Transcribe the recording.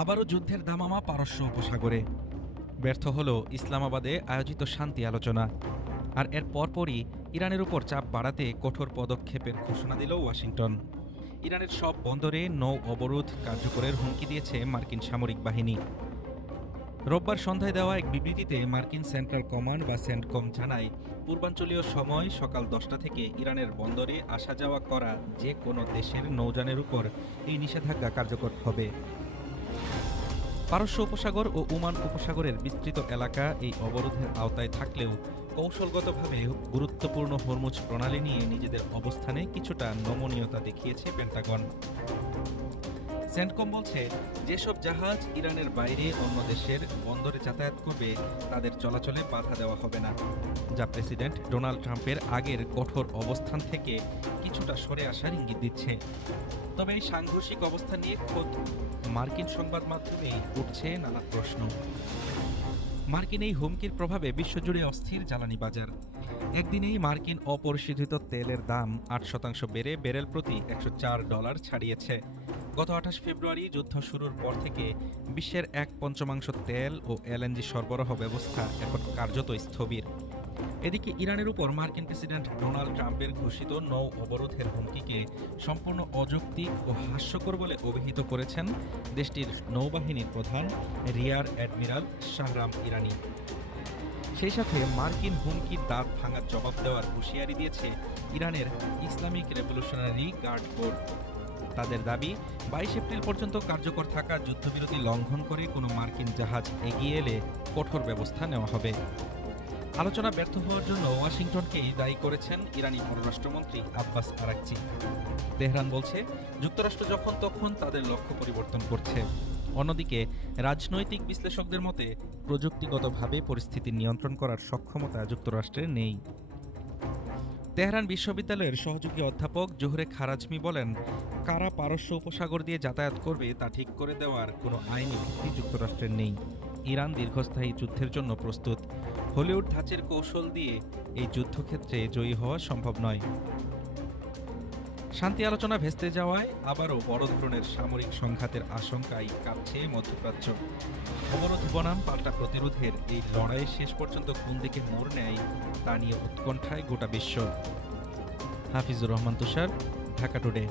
আবারও যুদ্ধের দামামা পারস্য উপসাগরে। ব্যর্থ হল ইসলামাবাদে আয়োজিত শান্তি আলোচনা। আর এর পরপরই ইরানের উপর চাপ বাড়াতে কঠোর পদক্ষেপের ঘোষণা দিল ওয়াশিংটন। ইরানের সব বন্দরে নৌ অবরোধ কার্যকরের হুমকি দিয়েছে মার্কিন সামরিক বাহিনী। রোববার সন্ধ্যায় দেওয়া এক বিবৃতিতে মার্কিন সেন্ট্রাল কমান্ড বা সেন্টকম জানায়, পূর্বাঞ্চলীয় সময় সকাল 10টা থেকে ইরানের বন্দরে আসা যাওয়া করা যে কোনো দেশের নৌযানের উপর এই নিষেধাজ্ঞা কার্যকর হবে। পারস্য উপসাগর ও ওমান উপসাগরের বিস্তৃত এলাকা এই অবরোধের আওতায় থাকলেও কৌশলগতভাবে গুরুত্বপূর্ণ হরমুজ প্রণালী নিয়ে নিজেদের অবস্থানে কিছুটা নমনীয়তা দেখিয়েছে পেন্টাগন। সেন্টকম বলছে, যেসব জাহাজ ইরানের বাইরে অন্য দেশের বন্দরে যাতায়াত করবে তাদের চলাচলে বাধা দেওয়া হবে না, যা প্রেসিডেন্ট ডোনাল্ড ট্রাম্পের আগের কঠোর অবস্থান থেকে কিছুটা সরে আসার ইঙ্গিত দিচ্ছে। তবে এই সাংঘর্ষিক অবস্থা নিয়ে খোদ মার্কিন সংবাদ মাধ্যমেই উঠছে নানা প্রশ্ন। মার্কিন এই হুমকির প্রভাবে বিশ্বজুড়ে অস্থির জ্বালানি বাজার। একদিনেই মার্কিন অপরিশোধিত তেলের দাম 8% বেড়ে ব্যারেল প্রতি $104 ছাড়িয়েছে। গত 28 ফেব্রুয়ারি যুদ্ধ শুরুর পর থেকে বিশ্বের 1/5 তেল ও এলএনজি সরবরাহ ব্যবস্থা এখন কার্যত স্থবির। এদিকে ইরানের উপর মার্কিন প্রেসিডেন্ট ডোনাল্ড ট্রাম্পের ঘোষিত নৌ অবরোধের হুমকিকে সম্পূর্ণ অযৌক্তিক ও হাস্যকর বলে অভিহিত করেছেন দেশটির নৌবাহিনীর প্রধান রিয়ার অ্যাডমিরাল শাহরাম ইরানি। সেই সাথে মার্কিন হুমকির দাঁত ভাঙার জবাব দেওয়ার হুঁশিয়ারি দিয়েছে ইরানের ইসলামিক রেভলিউশনারি গার্ড কোর। তাদের দাবি, 22 এপ্রিল পর্যন্ত কার্যকর থাকা যুদ্ধবিরতি লঙ্ঘন করে কোনো মার্কিন জাহাজ এগিয়ে এলে কঠোর ব্যবস্থা নেওয়া হবে। আলোচনা ব্যর্থ হওয়ার জন্য ওয়াশিংটনকেই দায়ী করেছেন ইরানি পররাষ্ট্রমন্ত্রী আব্বাস আরাকচি। তেহরান বলছে, যুক্তরাষ্ট্র যখন তখন তাদের লক্ষ্য পরিবর্তন করছে। অন্যদিকে রাজনৈতিক বিশ্লেষকদের মতে, প্রযুক্তিগতভাবে পরিস্থিতি নিয়ন্ত্রণ করার সক্ষমতা যুক্তরাষ্ট্রের নেই। তেহরান বিশ্ববিদ্যালয়ের সহযোগী অধ্যাপক জোহরে খারাজমি বলেন, কারা পারস্য উপসাগর দিয়ে যাতায়াত করবে তা ঠিক করে দেওয়ার কোনো আইনি ভিত্তি যুক্তরাষ্ট্রের নেই। ইরান দীর্ঘস্থায়ী যুদ্ধের জন্য প্রস্তুত। হলিউড ধাঁচের কৌশল দিয়ে এই যুদ্ধক্ষেত্রে জয়ী হওয়া সম্ভব নয়। শান্তি আলোচনা ভেস্তে যাওয়ায় আবারও বড় ধরনের সামরিক সংঘাতের আশঙ্কায় কাঁপছে মধ্যপ্রাচ্য। অবরোধ বনাম পাল্টা প্রতিরোধের এই লড়াই শেষ পর্যন্ত কোন দিকে মোড় নেয় তা নিয়ে উৎকণ্ঠায় গোটা বিশ্ব। হাফিজুর রহমান তুষার, ঢাকা টুডে।